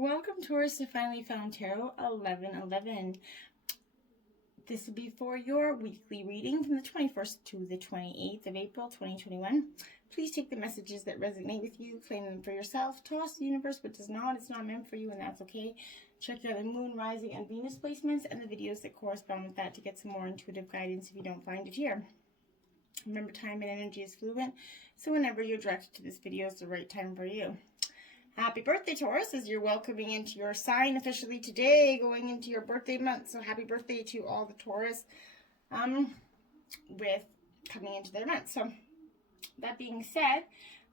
Welcome, Taurus, to Finally Found Tarot 1111. This will be for your weekly reading from the 21st to the 28th of April 2021. Please take the messages that resonate with you, claim them for yourself, toss the universe what does not. It's not meant for you, and that's okay. Check out the moon, rising, and Venus placements and the videos that correspond with that to get some more intuitive guidance if you don't find it here. Remember, time and energy is fluid, so whenever you're directed to this video is the right time for you. Happy birthday, Taurus, as you're welcoming into your sign officially today, going into your birthday month. So happy birthday to all the Taurus with coming into their month. So that being said,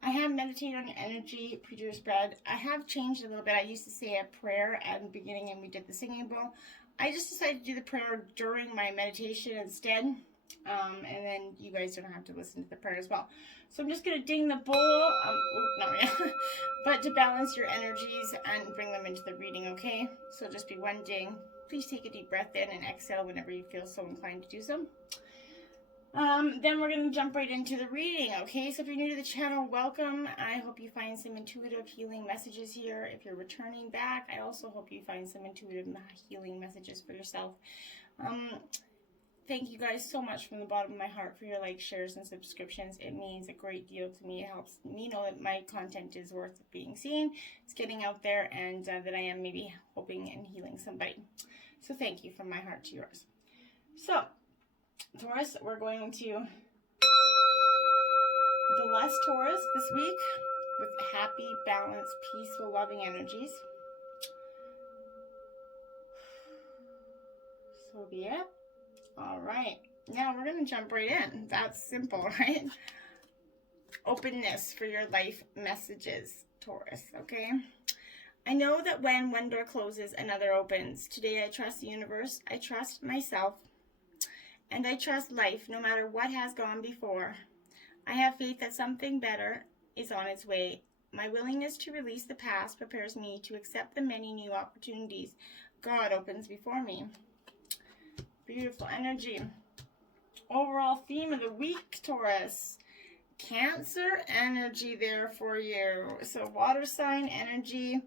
I have meditated on your energy, pre-dream spread. I have changed a little bit. I used to say a prayer at the beginning and we did the singing bowl. I just decided to do the prayer during my meditation instead. And then you guys don't have to listen to the prayer as well. So I'm just going to ding the bowl, not really, but to balance your energies and bring them into the reading, okay? So just be one ding. Please take a deep breath in and exhale whenever you feel so inclined to do so. Then we're going to jump right into the reading, okay? So if you're new to the channel, welcome. I hope you find some intuitive healing messages here. If you're returning back, I also hope you find some intuitive healing messages for yourself. Thank you guys so much from the bottom of my heart for your likes, shares, and subscriptions. It means a great deal to me. It helps me know that my content is worth being seen. It's getting out there, and that I am maybe helping and healing somebody. So thank you from my heart to yours. So, Taurus, we're going to bless Taurus this week with happy, balanced, peaceful, loving energies. So be it. All right, now we're going to jump right in. That's simple, right? Openness for your life messages, Taurus, okay? I know that when one door closes, another opens. Today, I trust the universe, I trust myself, and I trust life no matter what has gone before. I have faith that something better is on its way. My willingness to release the past prepares me to accept the many new opportunities God opens before me. Beautiful energy. Overall theme of the week, Taurus. Cancer energy there for you. So water sign energy.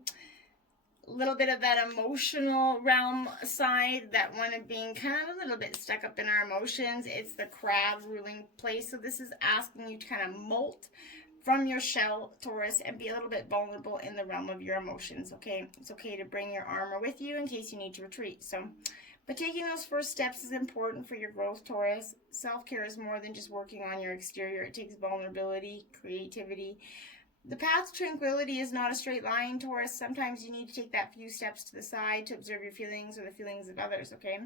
A little bit of that emotional realm side. That one of being kind of a little bit stuck up in our emotions. It's the crab ruling place. So this is asking you to kind of molt from your shell, Taurus, and be a little bit vulnerable in the realm of your emotions, okay? It's okay to bring your armor with you in case you need to retreat. But taking those first steps is important for your growth, Taurus. Self-care is more than just working on your exterior. It takes vulnerability, creativity. The path to tranquility is not a straight line, Taurus. Sometimes you need to take that few steps to the side to observe your feelings or the feelings of others, okay?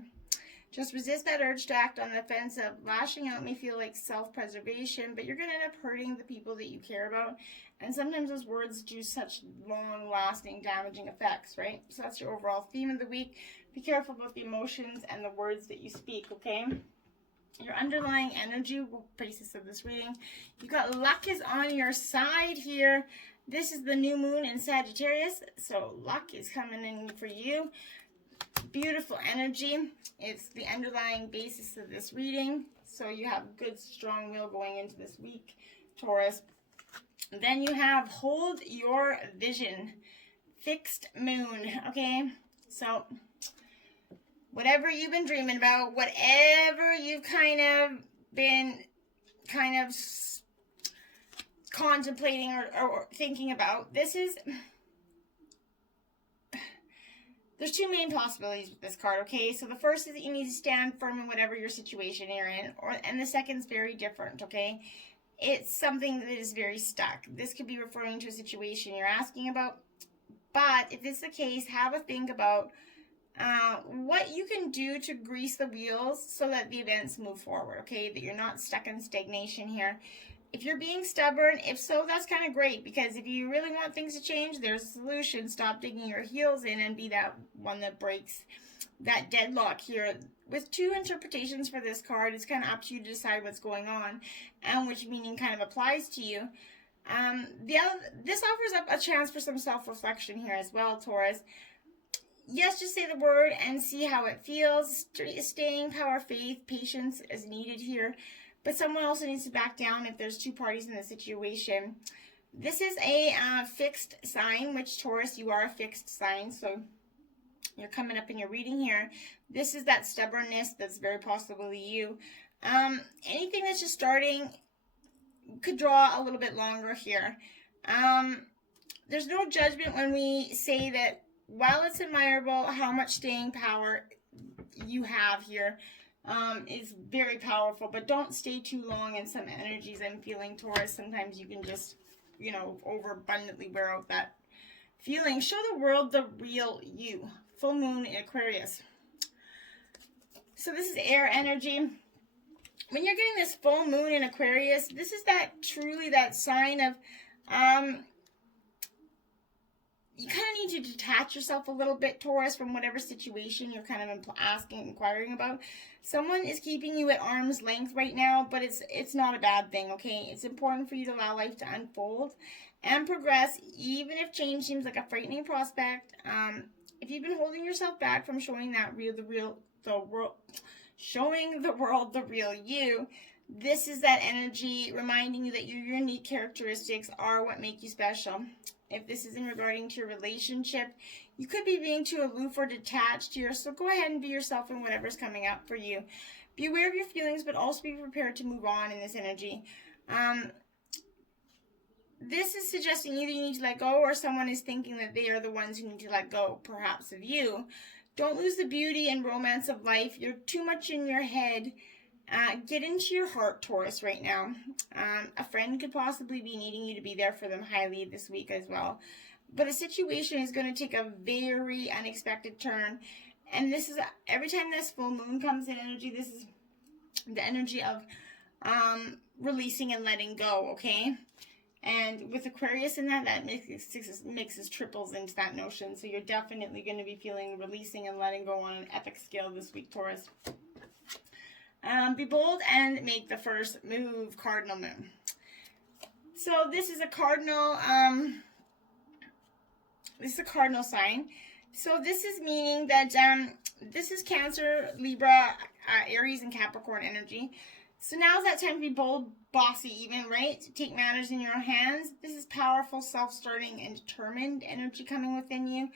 Just resist that urge to act on the offensive. Lashing out may feel like self-preservation, but you're going to end up hurting the people that you care about. And sometimes those words do such long-lasting, damaging effects, right? So that's your overall theme of the week. Be careful about the emotions and the words that you speak, okay? Your underlying energy, basis of this reading, you got luck is on your side here. This is the new moon in Sagittarius, so luck is coming in for you. Beautiful energy. It's the underlying basis of this reading, so you have good, strong will going into this week, Taurus. Then you have hold your vision, fixed moon, okay? So whatever you've been dreaming about, whatever you've kind of been contemplating or thinking about, there's two main possibilities with this card, okay? So the first is that you need to stand firm in whatever your situation you're in, and the second is very different, okay? It's something that is very stuck. This could be referring to a situation you're asking about, but if it's the case, have a think about what you can do to grease the wheels so that the events move forward, okay? That you're not stuck in stagnation here. If you're being stubborn, if so, that's kind of great, because if you really want things to change, there's a solution. Stop digging your heels in and be that one that breaks that deadlock here. With two interpretations for this card, it's kind of up to you to decide what's going on and which meaning kind of applies to you. This offers up a chance for some self-reflection here as well, Taurus. Yes, just say the word and see how it feels. Staying power, faith, patience is needed here. But someone also needs to back down if there's two parties in the situation. This is a fixed sign, which Taurus, you are a fixed sign, so you're coming up in your reading here. This is that stubbornness that's very possibly you. Anything that's just starting could draw a little bit longer here. There's no judgment when we say that while it's admirable how much staying power you have here, is very powerful, but don't stay too long in some energies I'm feeling, Taurus. Sometimes you can just, you know, overabundantly wear out that feeling. Show the world the real you. Full moon in Aquarius. So this is air energy. When you're getting this full moon in Aquarius, this is that truly that sign of you kind of need to detach yourself a little bit, Taurus, from whatever situation you're kind of inquiring about. Someone is keeping you at arm's length right now, but it's not a bad thing, okay? It's important for you to allow life to unfold and progress, even if change seems like a frightening prospect. If you've been holding yourself back from showing showing the world the real you, this is that energy reminding you that your unique characteristics are what make you special. If this is in regarding to your relationship, you could be being too aloof or detached here, so go ahead and be yourself in whatever's coming up for you. Be aware of your feelings, but also be prepared to move on in this energy. This is suggesting either you need to let go or someone is thinking that they are the ones who need to let go, perhaps of you. Don't lose the beauty and romance of life. You're too much in your head. Get into your heart, Taurus, right now. A friend could possibly be needing you to be there for them highly this week as well. But a situation is going to take a very unexpected turn. And this is, every time this full moon comes in energy, this is the energy of releasing and letting go, okay? And with Aquarius in that mixes triples into that notion. So you're definitely going to be feeling releasing and letting go on an epic scale this week, Taurus. Be bold and make the first move, cardinal moon. So this is a cardinal, sign. So this is meaning that this is Cancer, Libra, Aries, and Capricorn energy. So now's that time to be bold, bossy even, right? To take matters in your own hands. This is powerful, self-starting, and determined energy coming within you.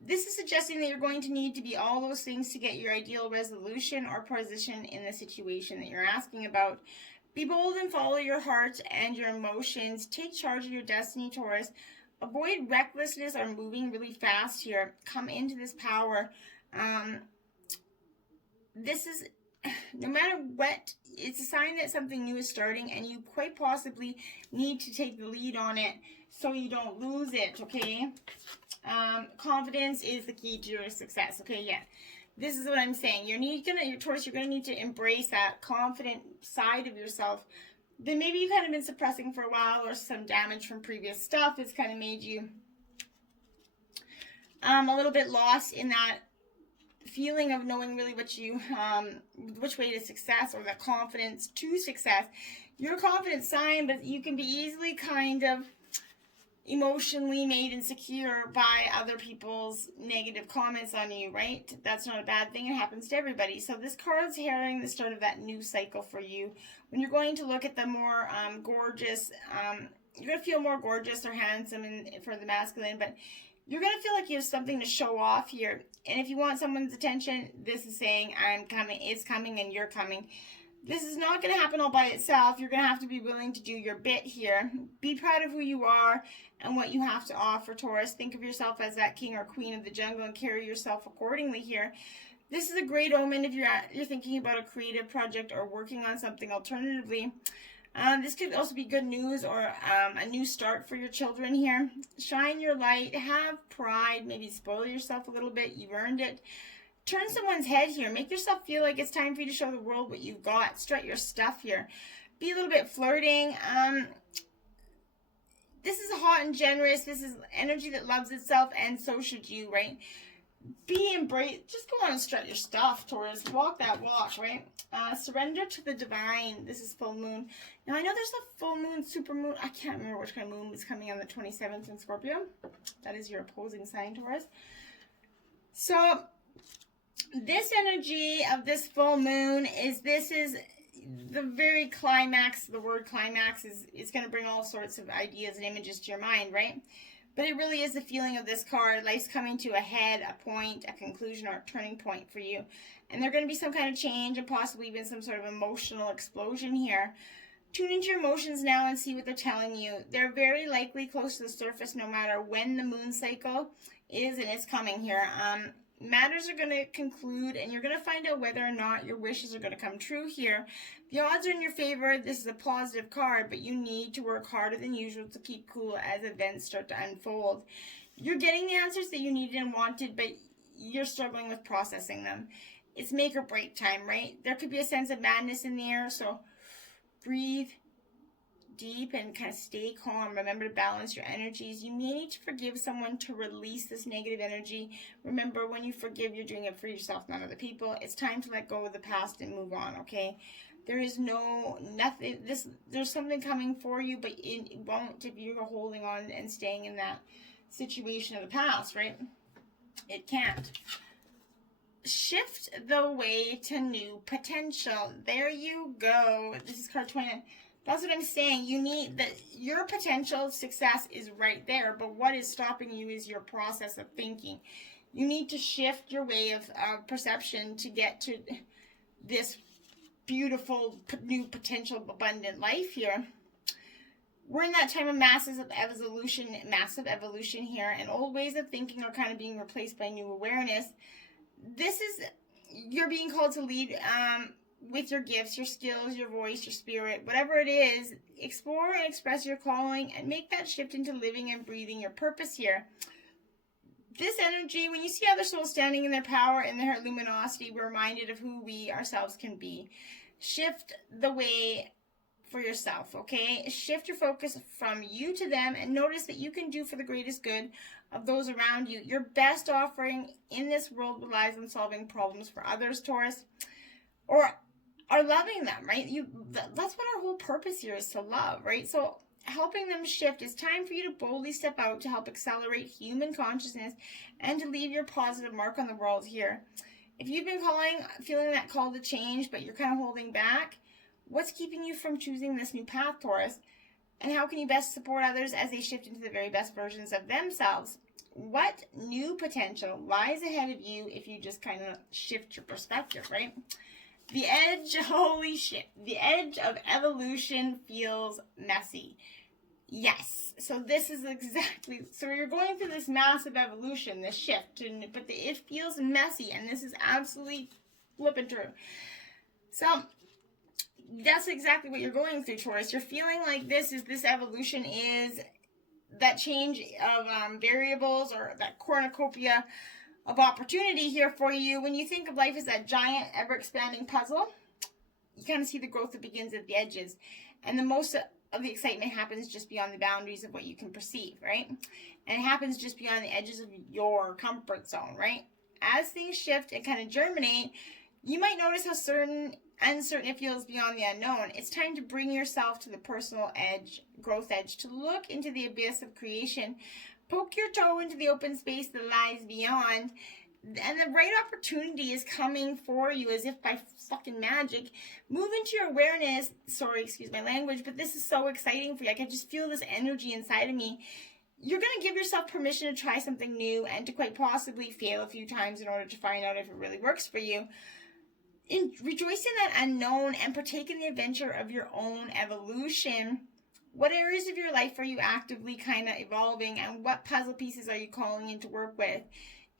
This is suggesting that you're going to need to be all those things to get your ideal resolution or position in the situation that you're asking about. Be bold and follow your heart and your emotions. Take charge of your destiny, Taurus. Avoid recklessness or moving really fast here. Come into this power. This is, no matter what, it's a sign that something new is starting, and you quite possibly need to take the lead on it so you don't lose it, okay? Confidence is the key to your success, okay? Yeah, this is what I'm saying. Taurus, you're gonna need to embrace that confident side of yourself that maybe you've kind of been suppressing for a while, or some damage from previous stuff has kind of made you a little bit lost in that feeling of knowing really what you, which way to success, or the confidence to success. You're a confident sign, but you can be easily kind of emotionally made insecure by other people's negative comments on you, right? That's not a bad thing. It happens to everybody. So this card's heralding the start of that new cycle for you. When you're going to look at the more gorgeous, you're going to feel more gorgeous or handsome for the masculine, but you're going to feel like you have something to show off here. And if you want someone's attention, this is saying, I'm coming, it's coming, and you're coming. This is not going to happen all by itself. You're going to have to be willing to do your bit here. Be proud of who you are and what you have to offer, Taurus. Think of yourself as that king or queen of the jungle and carry yourself accordingly here. This is a great omen if you're thinking about a creative project or working on something alternatively. This could also be good news or a new start for your children here. Shine your light. Have pride. Maybe spoil yourself a little bit. You've earned it. Turn someone's head here. Make yourself feel like it's time for you to show the world what you've got. Strut your stuff here. Be a little bit flirting. This is hot and generous. This is energy that loves itself, and so should you, right? Just go on and strut your stuff, Taurus. Walk that walk, right? Surrender to the divine. This is full moon. Now, I know there's a full moon, super moon. I can't remember which kind of moon is coming on the 27th in Scorpio. That is your opposing sign, Taurus. So this energy of this full moon is the very climax, the word climax is going to bring all sorts of ideas and images to your mind, right? But it really is the feeling of this card. Life's coming to a head, a point, a conclusion, or a turning point for you. And there's going to be some kind of change and possibly even some sort of emotional explosion here. Tune into your emotions now and see what they're telling you. They're very likely close to the surface no matter when the moon cycle is, and it's coming here. Matters are going to conclude, and you're going to find out whether or not your wishes are going to come true here. The odds are in your favor. This is a positive card, but you need to work harder than usual to keep cool as events start to unfold. You're getting the answers that you needed and wanted, but you're struggling with processing them. It's make or break time, right? There could be a sense of madness in the air, so breathe deep and kind of stay calm. Remember to balance your energies. You may need to forgive someone to release this negative energy. Remember, when you forgive, you're doing it for yourself, not other people. It's time to let go of the past and move on, okay? There is nothing, there's something coming for you, but it won't if you're holding on and staying in that situation of the past, right? It can't. Shift the way to new potential. There you go. This is card 29. That's what I'm saying. You need that. Your potential success is right there, but what is stopping you is your process of thinking. You need to shift your way of perception to get to this beautiful new potential abundant life here. We're in that time of massive evolution here, and old ways of thinking are kind of being replaced by new awareness. This is, you're being called to lead with your gifts, your skills, your voice, your spirit, whatever it is. Explore and express your calling and make that shift into living and breathing your purpose here. This energy, when you see other souls standing in their power and their luminosity, we're reminded of who we ourselves can be. Shift the way for yourself, okay? Shift your focus from you to them and notice that you can do for the greatest good of those around you. Your best offering in this world relies on solving problems for others, Taurus, or are loving them, right? That's what our whole purpose here is, to love, right? So helping them shift. It's time for you to boldly step out to help accelerate human consciousness and to leave your positive mark on the world here. If you've been feeling that call to change, but you're kind of holding back, what's keeping you from choosing this new path, Taurus? And how can you best support others as they shift into the very best versions of themselves? What new potential lies ahead of you if you just kind of shift your perspective, right? The edge, holy shit, the edge of evolution feels messy. Yes, so this is exactly, so you're going through this massive evolution, this shift, but it feels messy, and this is absolutely flipping true. So that's exactly what you're going through, Taurus. You're feeling like this evolution is that change of variables, or that cornucopia of opportunity here for you. When you think of life as that giant, ever-expanding puzzle, you kind of see the growth that begins at the edges. And the most of the excitement happens just beyond the boundaries of what you can perceive, right? And it happens just beyond the edges of your comfort zone, right? As things shift and kind of germinate, you might notice how uncertain it feels beyond the unknown. It's time to bring yourself to the personal edge, growth edge, to look into the abyss of creation. Poke your toe into the open space that lies beyond, and the right opportunity is coming for you as if by fucking magic. Move into your awareness. Sorry, excuse my language, but this is so exciting for you. I can just feel this energy inside of me. You're going to give yourself permission to try something new and to quite possibly fail a few times in order to find out if it really works for you. Rejoice in that unknown and partake in the adventure of your own evolution. What areas of your life are you actively kind of evolving, and what puzzle pieces are you calling in to work with?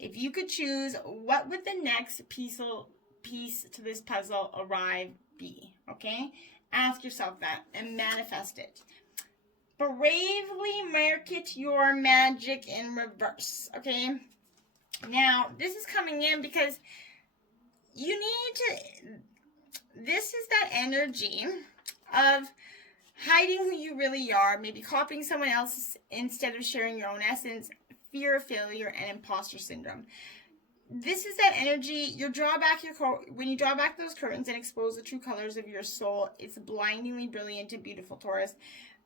If you could choose, what would the next piece to this puzzle arrive be? Okay? Ask yourself that and manifest it. Bravely market your magic in reverse. Okay? Now, this is coming in because you need to, this is that energy of hiding who you really are, maybe copying someone else instead of sharing your own essence, fear of failure, and imposter syndrome. This is that energy. When you draw back those curtains and expose the true colors of your soul, it's blindingly brilliant and beautiful, Taurus.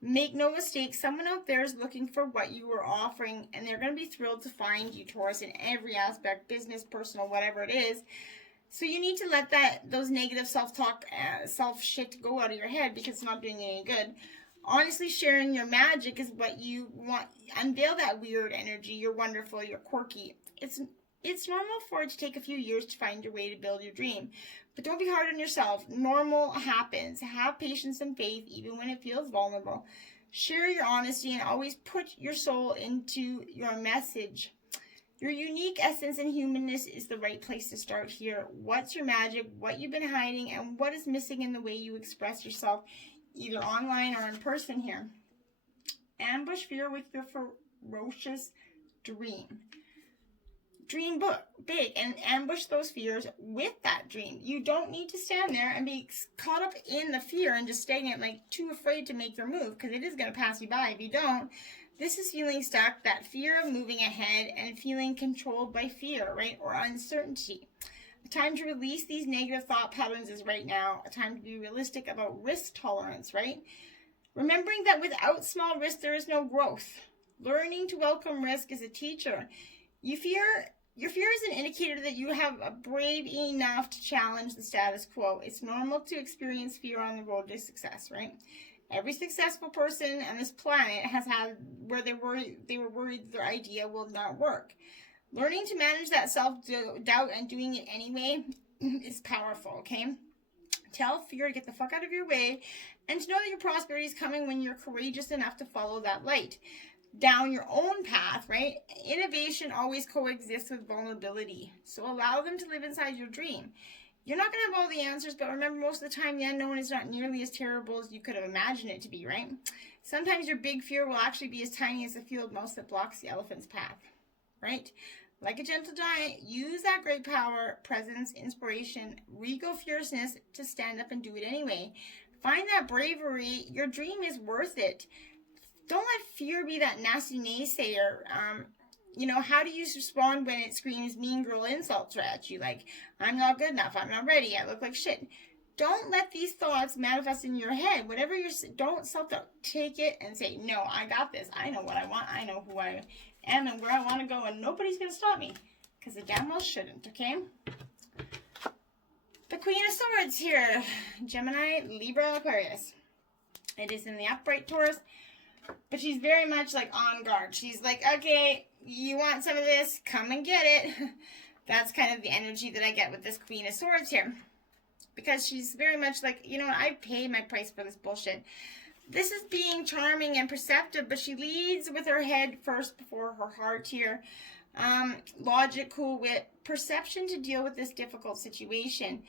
Make no mistake, someone out there is looking for what you are offering, and they're going to be thrilled to find you, Taurus, in every aspect, business, personal, whatever it is. So you need to let those negative self-talk, self-shit go out of your head, because it's not doing you any good. Honestly, sharing your magic is what you want. Unveil that weird energy. You're wonderful. You're quirky. It's normal for it to take a few years to find your way to build your dream. But don't be hard on yourself. Normal happens. Have patience and faith, even when it feels vulnerable. Share your honesty and always put your soul into your message. Your unique essence and humanness is the right place to start here. What's your magic, what you've been hiding, and what is missing in the way you express yourself, either online or in person here. Ambush fear with your ferocious dream. Dream big and ambush those fears with that dream. You don't need to stand there and be caught up in the fear and just stagnant, like too afraid to make your move, because it is going to pass you by if you don't. This is feeling stuck, that fear of moving ahead and feeling controlled by fear, right? Or uncertainty. The time to release these negative thought patterns is right now. A time to be realistic about risk tolerance, right? Remembering that without small risk, there is no growth. Learning to welcome risk is a teacher. Your fear is an indicator that you have a brave enough to challenge the status quo. It's normal to experience fear on the road to success, right? Every successful person on this planet has had where they were worried their idea will not work. Learning to manage that self-doubt and doing it anyway is powerful, okay? Tell fear to get the fuck out of your way and to know that your prosperity is coming when you're courageous enough to follow that light down your own path, right? Innovation always coexists with vulnerability, so allow them to live inside your dream. You're not going to have all the answers, but remember, most of the time, the unknown is not nearly as terrible as you could have imagined it to be, right? Sometimes your big fear will actually be as tiny as the field mouse that blocks the elephant's path, right? Like a gentle giant, use that great power, presence, inspiration, regal fierceness to stand up and do it anyway. Find that bravery. Your dream is worth it. Don't let fear be that nasty naysayer. How do you respond when it screams mean girl insults at you? Like, I'm not good enough. I'm not ready. I look like shit. Don't let these thoughts manifest in your head. Don't self-doubt. Take it and say, no, I got this. I know what I want. I know who I am and where I want to go, and nobody's going to stop me. Because the damn well shouldn't, okay? The Queen of Swords here. Gemini, Libra, Aquarius. It is in the upright Taurus. But she's very much like on guard. She's like, okay, you want some of this? Come and get it. That's kind of the energy that I get with this Queen of Swords here. Because she's very much like, I pay my price for this bullshit. This is being charming and perceptive, but she leads with her head first before her heart here. Logic, cool wit, perception to deal with this difficult situation.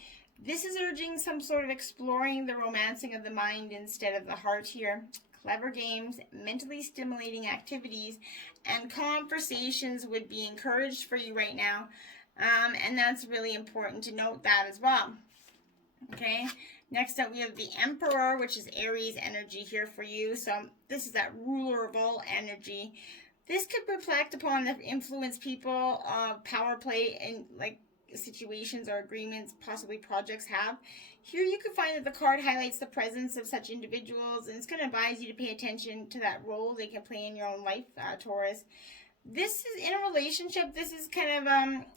This is urging some sort of exploring the romancing of the mind instead of the heart here. Clever games, mentally stimulating activities, and conversations would be encouraged for you right now. And that's really important to note that as well. Okay, next up we have the Emperor, which is Aries energy here for you. So this is that ruler of all energy. This could reflect upon the influence people, power play, and like situations or agreements, possibly projects have. Here you can find that the card highlights the presence of such individuals, and it's going to advise you to pay attention to that role they can play in your own life, Taurus. This is in a relationship. This is kind of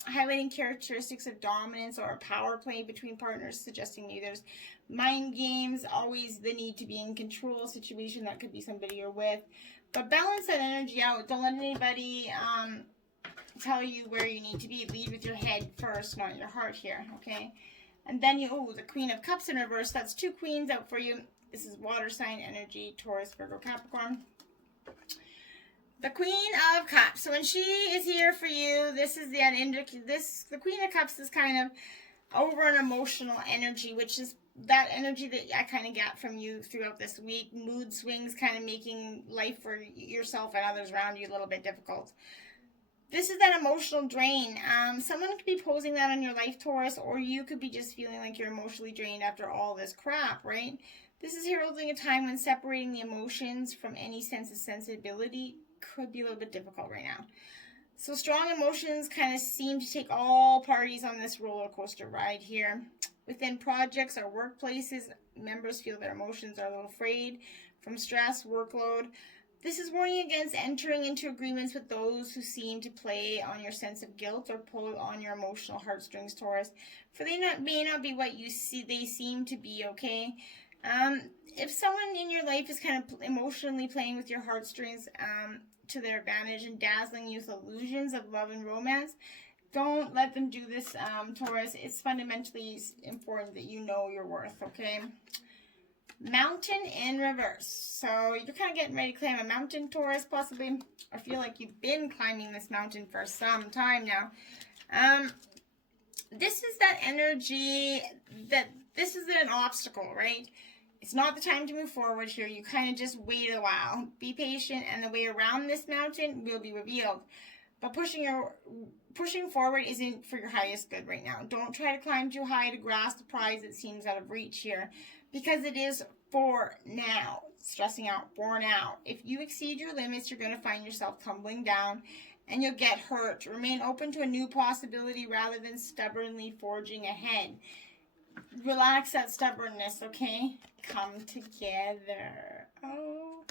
highlighting characteristics of dominance or a power play between partners, suggesting maybe there's mind games, always the need to be in control situation. That could be somebody you're with. But balance that energy out. Don't let anybody tell you where you need to be. Lead with your head first, not your heart here, okay? And then the Queen of Cups in reverse. That's two queens out for you. This is water sign energy, Taurus, Virgo, Capricorn. The Queen of Cups. So when she is here for you, this is the Queen of Cups is kind of over an emotional energy, which is that energy that I kind of get from you throughout this week. Mood swings, kind of making life for yourself and others around you a little bit difficult. This is that emotional drain. Someone could be posing that on your life, Taurus, or you could be just feeling like you're emotionally drained after all this crap, right? This is heralding a time when separating the emotions from any sense of sensibility could be a little bit difficult right now. So strong emotions kind of seem to take all parties on this roller coaster ride here. Within projects or workplaces, members feel their emotions are a little frayed from stress, workload. This is warning against entering into agreements with those who seem to play on your sense of guilt or pull on your emotional heartstrings, Taurus. For they may not be what they seem to be, okay? If someone in your life is kind of emotionally playing with your heartstrings to their advantage and dazzling you with illusions of love and romance, don't let them do this, Taurus. It's fundamentally important that you know your worth, okay? Mountain in reverse. So you're kind of getting ready to climb a mountain, Taurus, possibly. I feel like you've been climbing this mountain for some time now. This is that energy that this is an obstacle, right? It's not the time to move forward here. You kind of just wait a while. Be patient, and the way around this mountain will be revealed. But pushing forward isn't for your highest good right now. Don't try to climb too high to grasp the prize that seems out of reach here, because it is for now. Stressing out for now. If you exceed your limits, you're going to find yourself tumbling down and you'll get hurt. Remain open to a new possibility rather than stubbornly forging ahead. Relax that stubbornness, okay? Come together. Oh.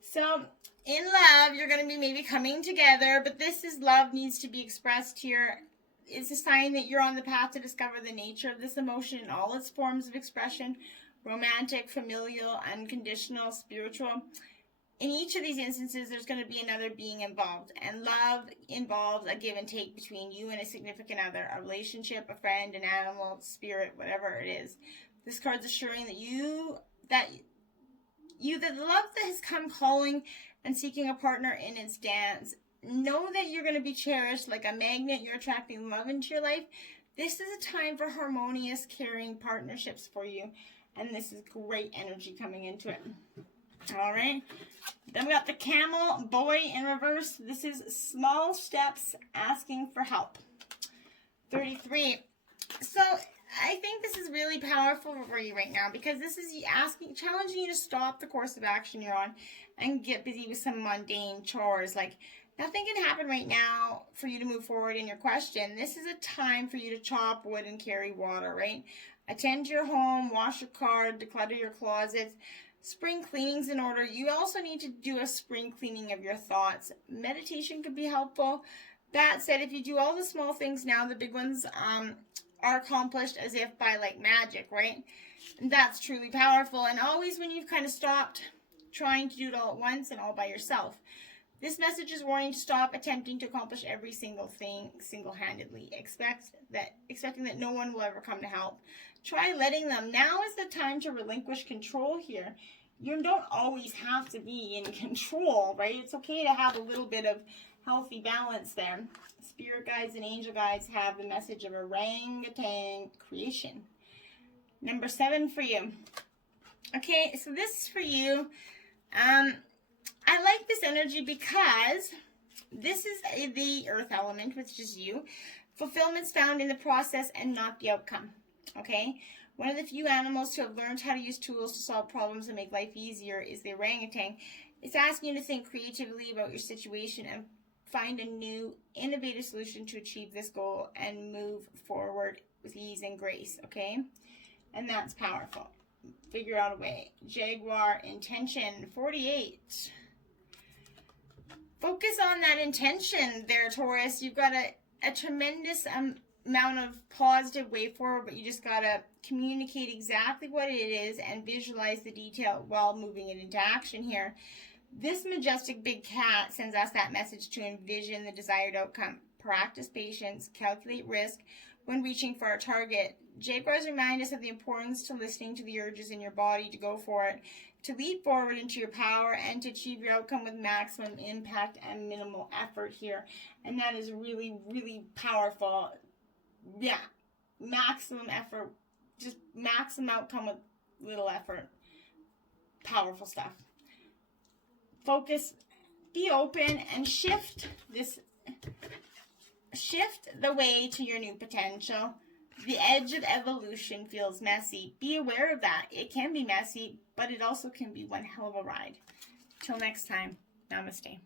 So, in love, you're going to be maybe coming together, but this is love needs to be expressed here. It's a sign that you're on the path to discover the nature of this emotion in all its forms of expression: romantic, familial, unconditional, spiritual. In each of these instances, there's going to be another being involved, and love involves a give and take between you and a significant other, a relationship, a friend, an animal, spirit, whatever it is. This card's assuring that the love that has come calling and seeking a partner in its dance. Know that you're going to be cherished like a magnet. You're attracting love into your life. This is a time for harmonious, caring partnerships for you, and this is great energy coming into it. All right. Then we got the Camel Boy in reverse. This is small steps asking for help. 33. So I think this is really powerful for you right now, because this is challenging you to stop the course of action you're on and get busy with some mundane chores. Like, nothing can happen right now for you to move forward in your question. This is a time for you to chop wood and carry water, right? Attend to your home, wash your car, declutter your closets. Spring cleaning's in order. You also need to do a spring cleaning of your thoughts. Meditation could be helpful. That said, if you do all the small things now, the big ones are accomplished as if by like magic, right? And that's truly powerful. And always when you've kind of stopped trying to do it all at once and all by yourself. This message is warning to stop attempting to accomplish every single thing single-handedly, expecting that no one will ever come to help. Try letting them. Now is the time to relinquish control here. You don't always have to be in control, right? It's okay to have a little bit of healthy balance there. Spirit guides and angel guides have the message of orangutan creation. Number 7 for you. Okay, so this is for you. I like this energy because this is the earth element, which is you. Fulfillment's found in the process and not the outcome. Okay? One of the few animals to have learned how to use tools to solve problems and make life easier is the orangutan. It's asking you to think creatively about your situation and find a new, innovative solution to achieve this goal and move forward with ease and grace. Okay? And that's powerful. Figure out a way. Jaguar intention 48. Focus on that intention there, Taurus. You've got a tremendous amount of positive way forward, but you just got to communicate exactly what it is and visualize the detail while moving it into action here. This majestic big cat sends us that message to envision the desired outcome. Practice patience, calculate risk when reaching for our target. Jaguars remind us of the importance to listening to the urges in your body to go for it, to leap forward into your power, and to achieve your outcome with maximum impact and minimal effort here. And that is really, really powerful. Yeah, maximum effort, just maximum outcome with little effort. Powerful stuff. Focus, be open, and shift the way to your new potential. The edge of evolution feels messy. Be aware of that. It can be messy, but it also can be one hell of a ride. Till next time, namaste.